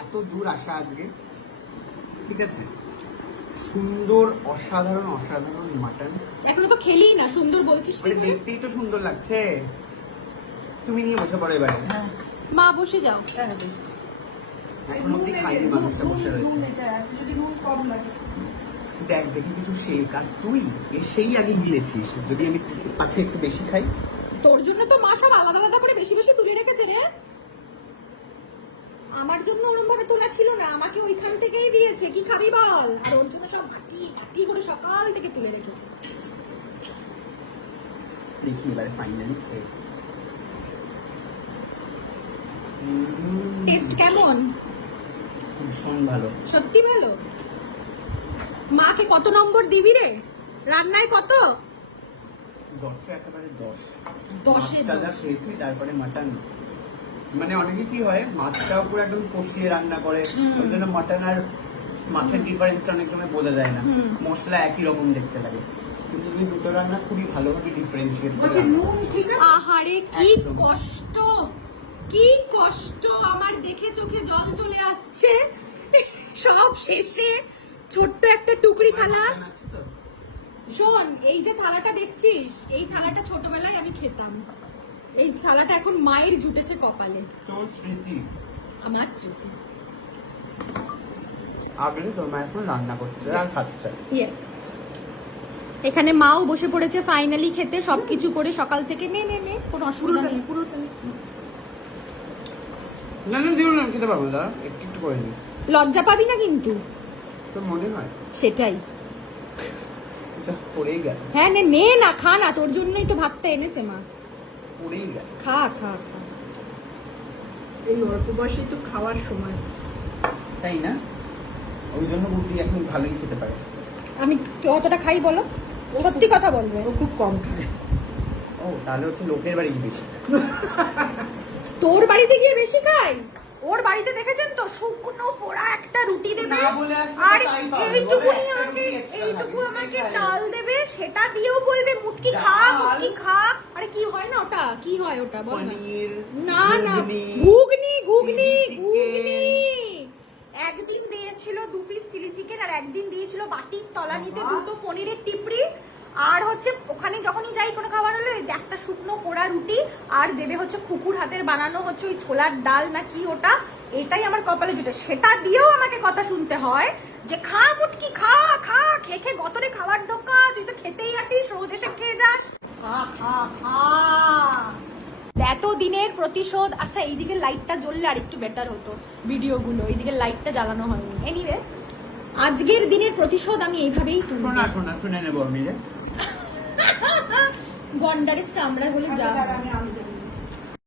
এত দূর আসা আজকে, ঠিক আছে? সুন্দর, অসাধারণ অসাধারণ মাটন। এখনো তো খেলি না, সুন্দর বলছিস? দেখতেই তো সুন্দর লাগছে। তুমি নিয়ে বসে পড়ো এবারে। মা বসে যাও। এখন অব্দি খাইনি, মানুষটা বসে রয়েছে। দেখ দেখি কিছু শেখ, আর তুই এসেই আগে গিয়েছিস। যদি আমি পাছে একটু বেশি খাই। তোর জন্য তো মা সব আলাদা আলাদা করে বেশি বেশি তুলে রেখেছে রে। আমার জন্য ওরকম ভাবে তোলা ছিল না, আমাকে ওইখান থেকেই দিয়েছে। কি খাবি বল? আর ওর জন্য সব বাটি বাটি করে সকাল থেকে তুলে রেখেছে। দেখি এবারে ফাইনালি খেয়ে। টেস্ট কেমন? ভীষণ ভালো। সত্যি ভালো? মাকে কত নম্বর দিবি রে? রান্নায় কত? 10-এ একেবারে 10। 10-এ 10। যা খেয়েছি তারপরে মাটন। মানে অনেকে কি হয়, মাছটাও পুরো একদম কষিয়ে রান্না করে, ওই জন্য মাটন আর মাছের ডিফারেন্সটা অনেক সময় বোঝা যায় না। মশলা একই রকম দেখতে লাগে, কিন্তু তুমি দুটো রান্না খুবই ভালোভাবে ডিফারেন্সিয়েট করো। আহারে কি কষ্ট, কি কষ্ট! আমার দেখে চোখে জল চলে আসছে। সব শেষে ছোট্ট একটা টুকরি থালা। শোন, এই যে থালাটা দেখছিস, এই থালাটা ছোটবেলায় আমি খেতাম। এই থালাটা এখন মায়ের জুটেছে কপালে। তোর স্মৃতি, আমার স্মৃতি। আগে তোর মা এখন রান্না করছে আর খাচ্ছে। ইয়েস। এখানে মাও বসে পড়েছে ফাইনালি খেতে, সবকিছু করে সকাল থেকে। নে নে নে, কোনো অসুবিধা নেই। না না দিও না, আমি খেতে পারবো। দাঁড়া একটু একটু করে নি। লজ্জা পাবি না কিন্তু। তোর মনে হয় সেটাই। পড়েই গেল। হ্যাঁ নে নে না, খা না, তোর জন্যই তো ভাতটা এনেছে মা। পড়েই গেল। খা খা খা। এই অল্প বয়সে তো খাওয়ার সময়, তাই না? ওই জন্য বুদ্ধি এখন ভালোই খেতে পারে। আমি কতটা খাই বলো? সত্যি কথা বলবে। ও খুব কম খায়। ও তাহলে হচ্ছে লোকের বাড়ি বেশি। তোর বাড়িতে গিয়ে বেশি খাই? ওর বাড়িতে দেখেছেন তো, শুকনো পোড়া একটা রুটি দেবে, আর এইটুকু আমাকে ডাল দেবে, সেটা দিয়েও বলবে মুটকি খা মুটকি খা। আরে কি হয় না ওটা? কি হয় ওটা বল না? না না, ঘুগনি ঘুগনি ঘুগনি। একদিন দিয়েছিল 2 পিস চিলি চিকেন, আর একদিন দিয়েছিল বাটির তলানিতে 2টো পনিরের টিপড়ি। আর হচ্ছে ওখানে যখনই যাই কোনো খাবার হলো, একটা শুকনো পোড়া রুটি, আর দেবে হচ্ছে কুকুর হাতের বানানো হচ্ছে ওই ছোলার ডাল না কি ওটা। এটাই আমার কপালে জুটে। সেটা দিয়েও আমাকে কথা শুনতে হয় যে খা মুটকি খা খা। খেয়ে খেয়ে গতরে খাবার ঢোকা, তুই তো খেতেই আসিস, রোজ এসে খেয়ে যাস। খা খা খা। এত দিনের প্রতিশোধ। আচ্ছা এইদিকে লাইটটা জ্বললে আর একটু বেটার হতো ভিডিওগুলো, এইদিকে লাইটটা জ্বালানো হয়নি। এনিওয়ে, আজকের দিনের প্রতিশোধ আমি এইভাবেই তুলব। শুনে নেবো আমি। গন্ডারের চামড়া হলে যা। আমি